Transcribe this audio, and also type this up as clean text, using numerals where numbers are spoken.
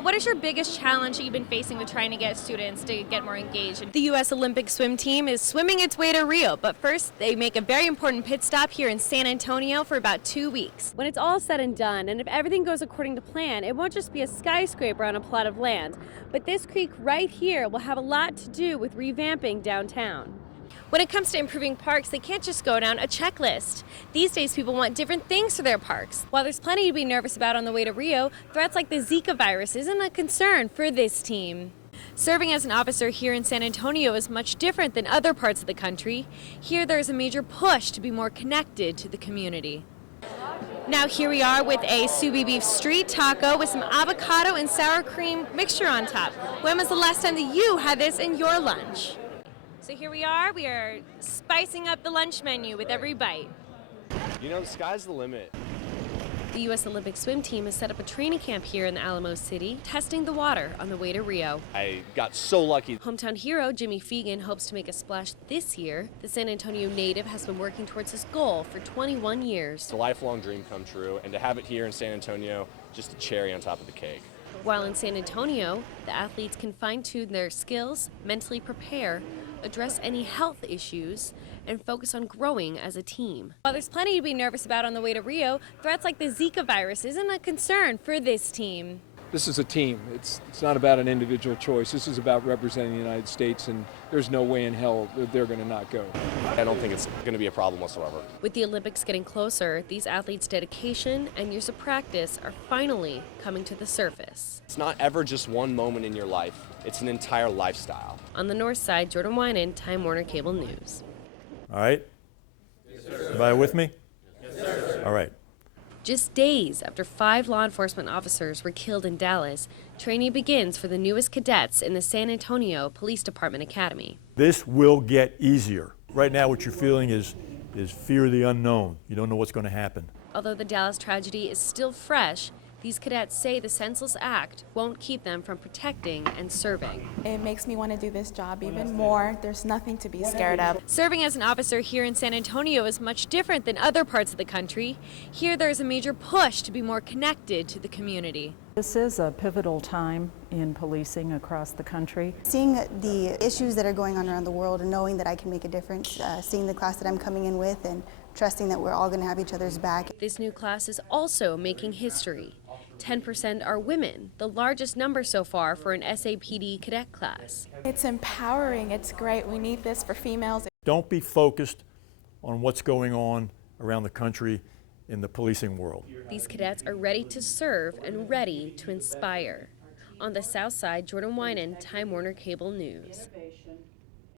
What is your biggest challenge that you've been facing with trying to get students to get more engaged? The U.S. Olympic swim team is swimming its way to Rio, but first they make a very important pit stop here in San Antonio for about 2 weeks. When it's all said and done, and if everything goes according to plan, it won't just be a skyscraper on a plot of land, but this creek right here will have a lot to do with revamping downtown. When it comes to improving parks, they can't just go down a checklist. These days, people want different things for their parks. While there's plenty to be nervous about on the way to Rio, threats like the Zika virus isn't a concern for this team. Serving as an officer here in San Antonio is much different than other parts of the country. Here, there's a major push to be more connected to the community. Now here we are with a Subi beef street taco with some avocado and sour cream mixture on top. When was the last time that you had this in your lunch? So here we are spicing up the lunch menu with every bite. You know, the sky's the limit. The U.S. Olympic swim team has set up a training camp here in the Alamo City, testing the water on the way to Rio. I got so lucky. Hometown hero Jimmy Fegan hopes to make a splash this year. The San Antonio native has been working towards his goal for 21 years. It's a lifelong dream come true, and to have it here in San Antonio, just a cherry on top of the cake. While in San Antonio, the athletes can fine-tune their skills, mentally prepare, address any health issues, and focus on growing as a team. While there's plenty to be nervous about on the way to Rio, threats like the Zika virus isn't a concern for this team. This is a team. It's not about an individual choice. This is about representing the United States, and there's no way in hell that they're going to not go. I don't think it's going to be a problem whatsoever. With the Olympics getting closer, these athletes' dedication and years of practice are finally coming to the surface. It's not ever just one moment in your life. It's an entire lifestyle. On the north side, Jordan Weynand, Time Warner Cable News. All right? Yes, sir. Everybody with me? Yes, sir. All right. Just days after 5 law enforcement officers were killed in Dallas, training begins for the newest cadets in the San Antonio Police Department Academy. This will get easier. Right now what you're feeling is fear of the unknown. You don't know what's going to happen. Although the Dallas tragedy is still fresh, these cadets say the senseless act won't keep them from protecting and serving. It makes me want to do this job even more. There's nothing to be scared of. Serving as an officer here in San Antonio is much different than other parts of the country. Here there's a major push to be more connected to the community. This is a pivotal time in policing across the country. Seeing the issues that are going on around the world and knowing that I can make a difference, seeing the class that I'm coming in with and trusting that we're all going to have each other's back. This new class is also making history. 10% are women, the largest number so far for an SAPD cadet class. It's empowering. It's great. We need this for females. Don't be focused on what's going on around the country in the policing world. These cadets are ready to serve and ready to inspire. On the south side, Jordan Weynand, Time Warner Cable News.